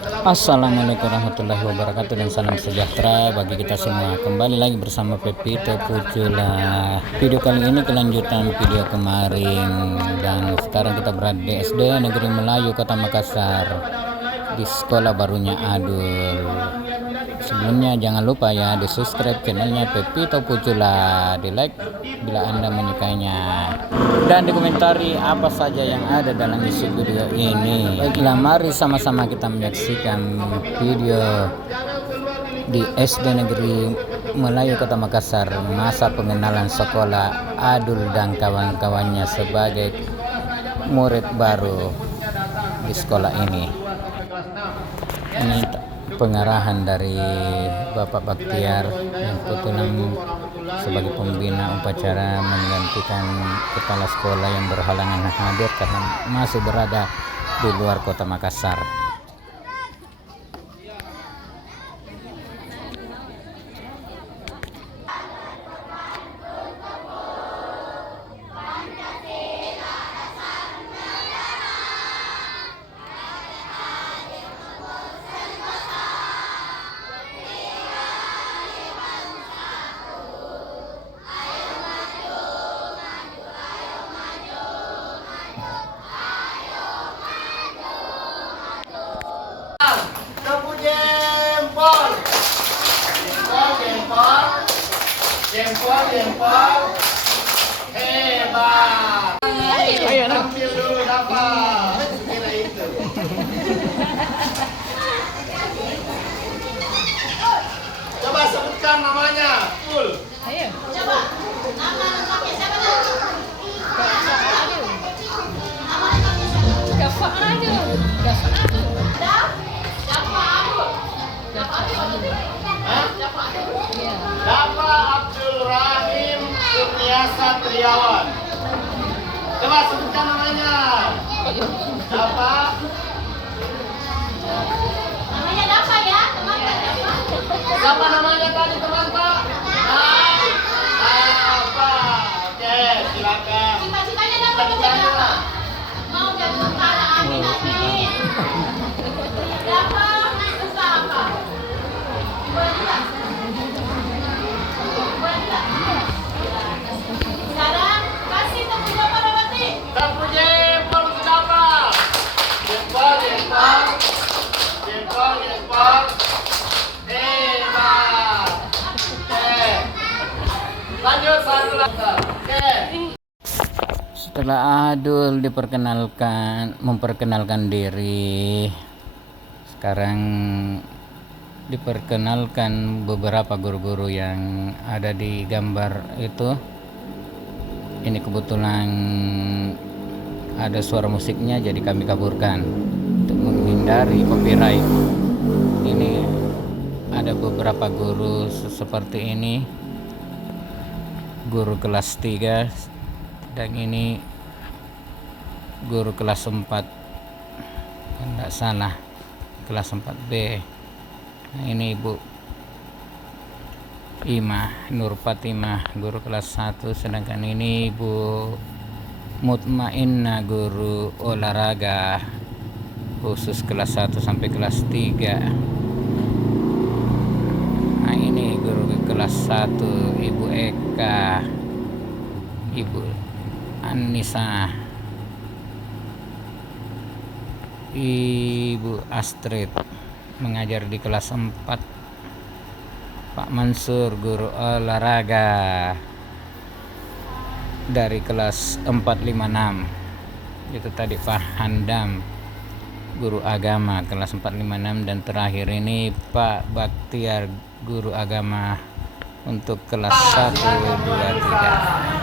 Assalamualaikum warahmatullahi wabarakatuh dan salam sejahtera bagi kita semua. Kembali lagi bersama Pepito Pucula. Video kali ini kelanjutan video kemarin, dan sekarang kita berada di SD Negeri Melayu Kota Makassar, di sekolah barunya Adul. Sebelumnya jangan lupa ya di subscribe channelnya Pepito Pucula, di like bila Anda menyukainya, dan dikomentari apa saja yang ada dalam isi video ini. Baiklah, mari sama-sama kita menyaksikan video di SD Negeri Melayu Kota Makassar, masa pengenalan sekolah Adul dan kawan-kawannya sebagai murid baru di sekolah ini. Ini pengarahan dari Bapak Baktiar yang kebetulan sebagai pembina upacara menggantikan kepala sekolah yang berhalangan hadir karena masih berada di luar Kota Makassar. Tepuk jempol, jempol, hebat. Ayo, ambil dulu dapat. Kira itu. Coba sebutkan namanya, full. Ayo. Coba. Nama lengkapnya siapa tuh? Gafa Adul. Gafa Adul. Iya. Dafa Abdul Rahim Kurniasa Triawan. Coba sebutkan namanya. Dafa. Namanya Dafa ya, teman-teman Dafa. Siapa namanya tadi teman Pak? Dafa. Oke, silakan. Cita-citanya Dafa mau jadi apa? Mau jadi tentara, amin amin. Dafa suka apa? Sekarang kasih tepuk jempol Rawati. Tepuk jempol untuk Dafa. Jempol. Hebat. Oke. Lanjut satu lagi. Oke. Setelah Adul memperkenalkan diri, sekarang diperkenalkan beberapa guru-guru yang ada di gambar itu. Ini kebetulan ada suara musiknya, jadi kami kaburkan untuk menghindari copyright. Ini ada beberapa guru seperti ini, guru kelas 3, dan ini guru kelas 4, tidak salah, kelas 4B. Nah, ini Ibu Nur Fatimah, guru kelas 1, sedangkan ini Ibu Mutmainnah, guru olahraga khusus kelas 1 sampai kelas 3. Nah, ini guru kelas 1 Ibu Eka, Ibu Anissa, Ibu Astrid mengajar di kelas 4. Pak Mansur, guru olahraga dari kelas 456. Itu tadi Pak Handam, guru agama kelas 456, dan terakhir ini Pak Baktiar, guru agama untuk kelas 1, 2, 3.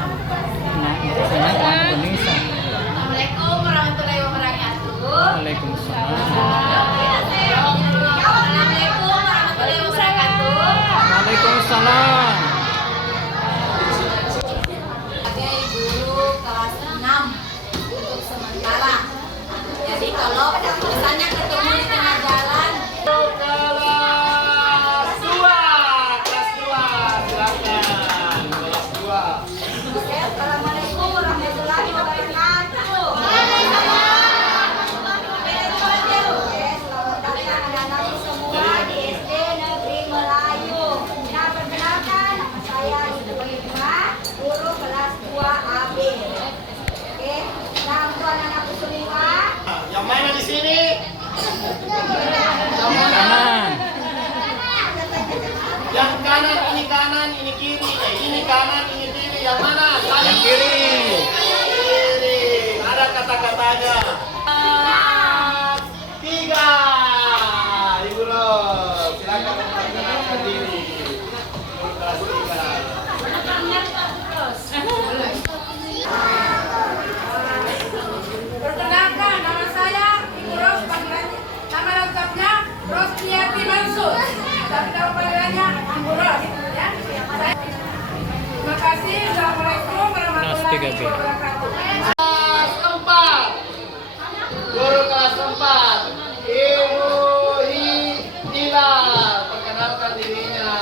Assalamualaikum warahmatullahi wabarakatuh. Waalaikumsalam. Assalamualaikum warahmatullahi wabarakatuh. Waalaikumsalam. Sebagai guru kelas 6 untuk sementara. Jadi kalau misalnya ketemu di tengah jalan, Kelas 2, silakan. Kelas 2. Assalamualaikum warahmatullahi wabarakatuh. Waalaikumsalam warahmatullahi wabarakatuh. Kanan. Yang kanan, ini kiri. Ini kanan, ini kiri. Yang mana? Yang kiri. Kiri. Ada kata-katanya. 3. Ibu Ros, silakan memperkenalkan diri. Kelas 3. Perkenalkan, nama saya Ibu Ros, panggilannya nama lengkapnya Rosniati Mansur. Tapi kalau panggilannya Ibu Ros, ya. Terima kasih. Assalamualaikum warahmatullahi wabarakatuh. Kelas 4. Guru kelas 4. Ibu Hilal, perkenalkan dirinya.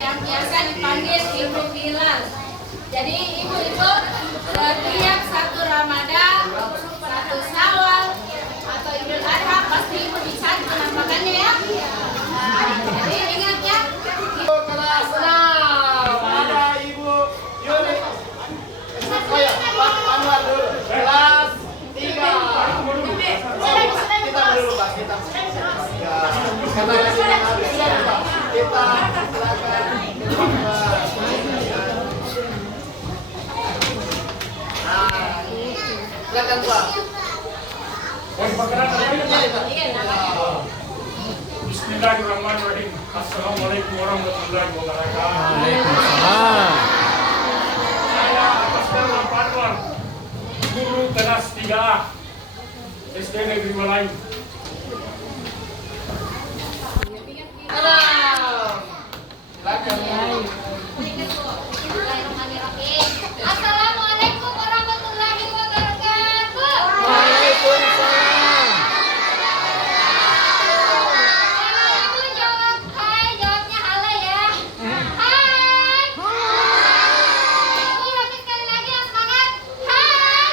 Yang biasa dipanggil Ibu Hilal. Jadi ibu itu setiap 1 Ramadan, 1 Syawal atau Idul Adha pasti ibu dicari penampakannya ya. Jadi ingat ya. Kelas 6. Ada Ibu Yuni. Oh ya, Pak Anwar dulu. Kelas 3. Kita dulu Pak, kita. Ya, karena ini yang habis ya, Pak. Kita silakan. Silakan Pak. Bismillahirrahmanirrahim. Assalamualaikum warahmatullahi wabarakatuh. Waalaikumsalam. Saya atas nama Pak Anwar, guru kelas 3A SD Negeri Melayu. Silakan. Assalamualaikum warahmatullahi wabarakatuh. Waalaikumsalam. Kalau ibu jawab hai, jawabnya halo ya. Hai. Ibu lagi sekali lagi yang semangat. Hai.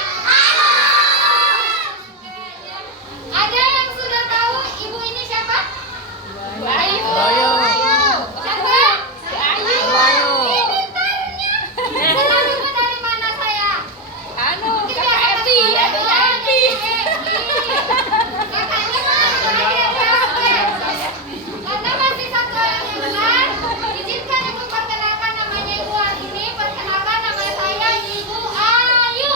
Ada yang sudah tahu ibu ini siapa? Bu Ayu. Ayu. Siapa? Si Ayu. Ih, pintarnya. Kenal ibu dari mana saya? Kakak Eti. Kakaknya karena masih satu orang yang benar, izinkan ibu perkenalkan namanya ibu ini. Perkenalkan nama saya Ibu Ayu.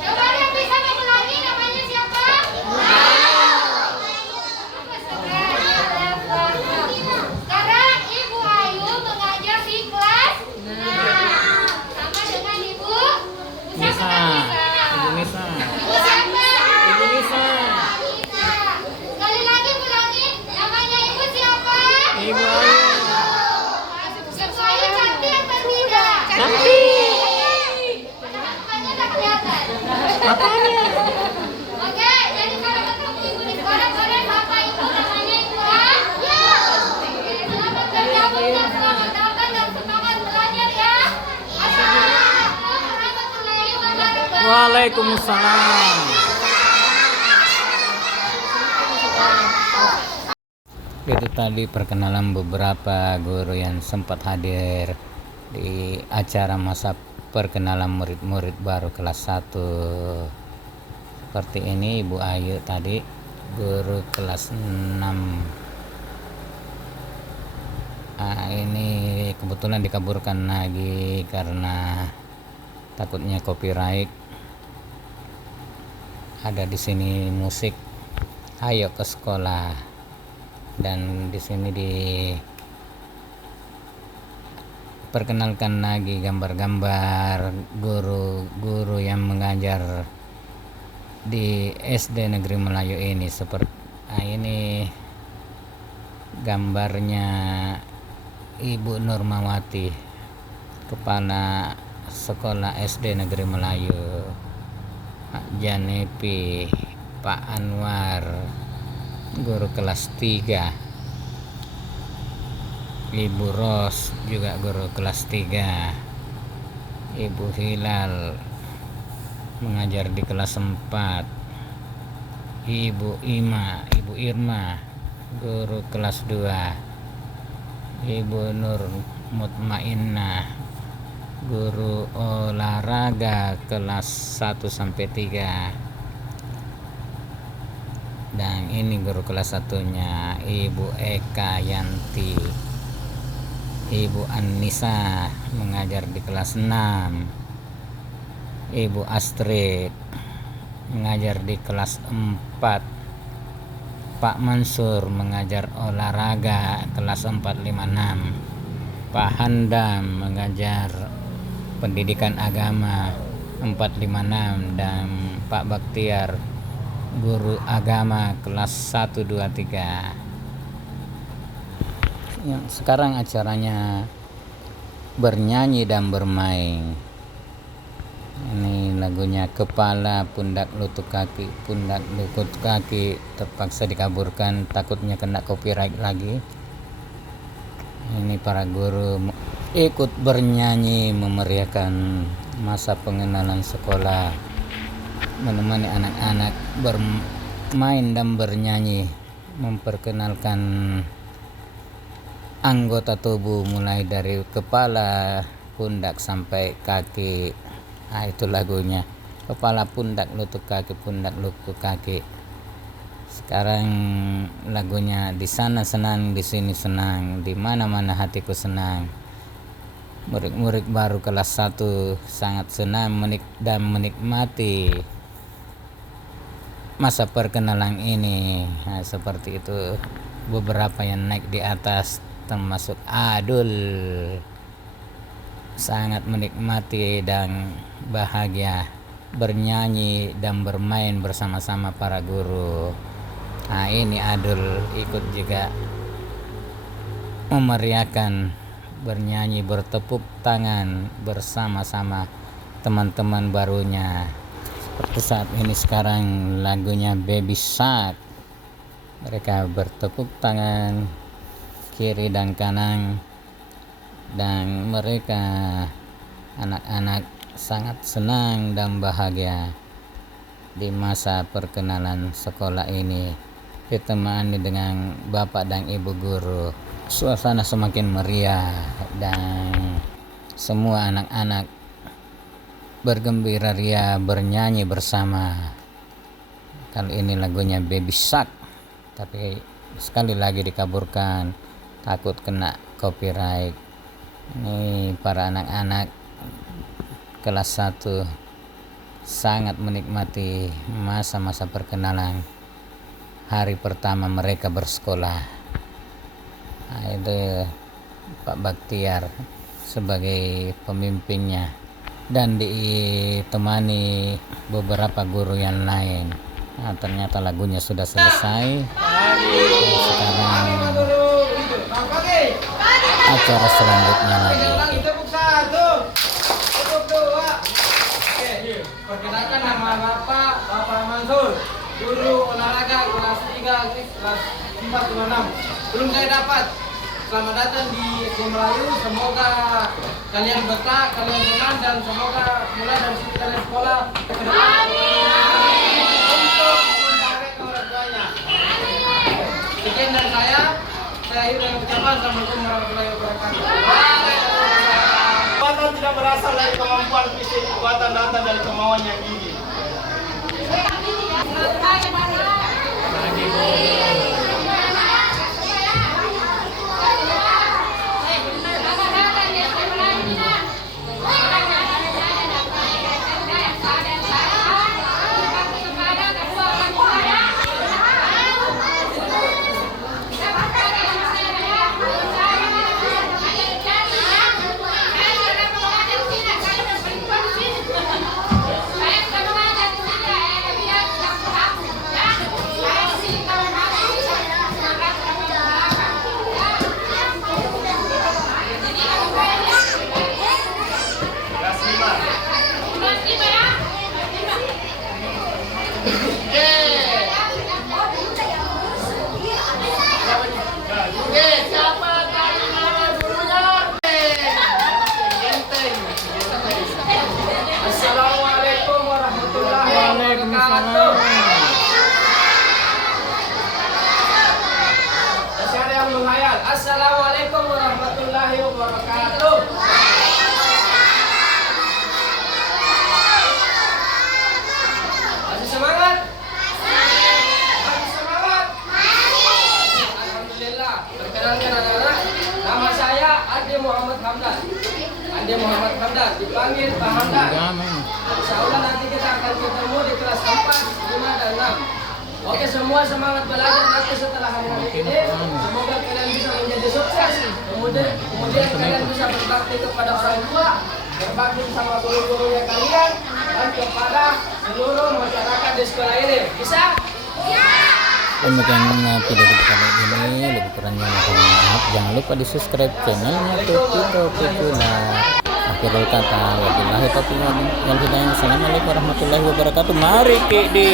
Coba yang bisa mengulangi namanya siapa? Sekarang Ibu Ayu mengajar di kelas 6. Sama dengan Ibu Nisa. Ibu Nisa. Ibu siapa? Ibu Nisa. Nisa. Sekali lagi ulangi, namanya Ibu siapa? Ibu Ayu. Ibu Ayu cantik atau tidak? Cantik. Mukanya udah kelihatan. Apanya? Oke, jadi kalau ketemu Ibu di sekolah boleh sapa Ibu namanya Ibu Ayu. Selamat bergabung dan selamat datang dan semangat belajar ya. Assalamualaikum warahmatullahi wabarakatuh. Waalaikumsalam. Itu tadi perkenalan beberapa guru yang sempat hadir di acara masa perkenalan murid-murid baru kelas 1. Seperti ini Ibu Ayu tadi, guru kelas 6. Ini kebetulan dikaburkan lagi karena takutnya copyright. Ada di sini musik "Ayo ke Sekolah", dan di sini diperkenalkan lagi gambar-gambar guru-guru yang mengajar di SD Negeri Melayu ini. Seperti ini gambarnya Ibu Nurmawati, kepala sekolah SD Negeri Melayu, Pak Janepi, Pak Anwar, guru kelas 3, Ibu Ros juga guru kelas 3, Ibu Hilal mengajar di kelas 4, Ibu Irma guru kelas 2, Ibu Nur Mutmainnah guru olahraga kelas 1 sampai 3, ini guru kelas satunya Ibu Eka Yanti, Ibu Anissa mengajar di kelas 6, Ibu Astrid mengajar di kelas 4, Pak Mansur mengajar olahraga kelas 456, Pak Handam mengajar pendidikan agama 456, dan Pak Baktiar guru agama kelas 123. Sekarang acaranya bernyanyi dan bermain. Ini lagunya kepala, pundak, lutut kaki, pundak, lutut kaki, terpaksa dikaburkan takutnya kena copyright lagi. Ini para guru ikut bernyanyi memeriahkan masa pengenalan sekolah, menemani anak-anak bermain dan bernyanyi, memperkenalkan anggota tubuh mulai dari kepala, pundak sampai kaki. Nah, itu lagunya, kepala, pundak, lutut kaki, pundak, lutut kaki. Sekarang lagunya di sana senang, di sini senang, di mana-mana hatiku senang. Murid-murid baru kelas 1 sangat senang dan menikmati masa perkenalan ini. Nah, seperti itu beberapa yang naik di atas termasuk Adul, sangat menikmati dan bahagia bernyanyi dan bermain bersama-sama para guru. Nah, ini Adul ikut juga memeriahkan, bernyanyi, bertepuk tangan bersama-sama teman-teman barunya. Seperti saat ini sekarang lagunya Baby Shark, mereka bertepuk tangan kiri dan kanan, dan mereka anak-anak sangat senang dan bahagia di masa perkenalan sekolah ini, ditemani dengan bapak dan ibu guru. Suasana semakin meriah dan semua anak-anak bergembira ria bernyanyi bersama. Kali ini lagunya Baby Shark, tapi sekali lagi dikaburkan takut kena copyright. Ini para anak-anak kelas 1 sangat menikmati masa-masa perkenalan hari pertama mereka bersekolah. Nah, itu Pak Baktiar sebagai pemimpinnya dan ditemani beberapa guru yang lain. Nah, ternyata lagunya sudah selesai. Sekarang acara selanjutnya lagi. Tepuk 1, tepuk 2. Oke, perkenalkan nama Bapak Mansur, guru olahraga kelas 3, kelas 456. Belum saya dapat. Selamat datang di SD Melayu. Semoga kalian betah, kalian senang, dan semoga mulai dari sini kalian sekolah ke depan untuk mencari orang tuanya. Sekian dari saya akhir dengan ucapan Assalamualaikum warahmatullahi wabarakatuh. Kekuatan tidak berasal dari kemampuan fisik, kekuatan datang dari kemauan yang tinggi. Oke, semua semangat belajar nanti setelah hari ini. Semoga kalian bisa menjadi sukses. Kemudian kalian bisa berbakti kepada orang tua, berbakti sama guru-gurunya kalian, dan kepada seluruh masyarakat di sekolah ini. Bisa? Demikian video kita kali ini, lebih kurangnya mohon maaf. Jangan lupa di subscribe channelnya Pepito Pucula. Akhirul kata, wabillahi taufiq wal hidayah. Assalamualaikum warahmatullahi wabarakatuh. Mari Kik di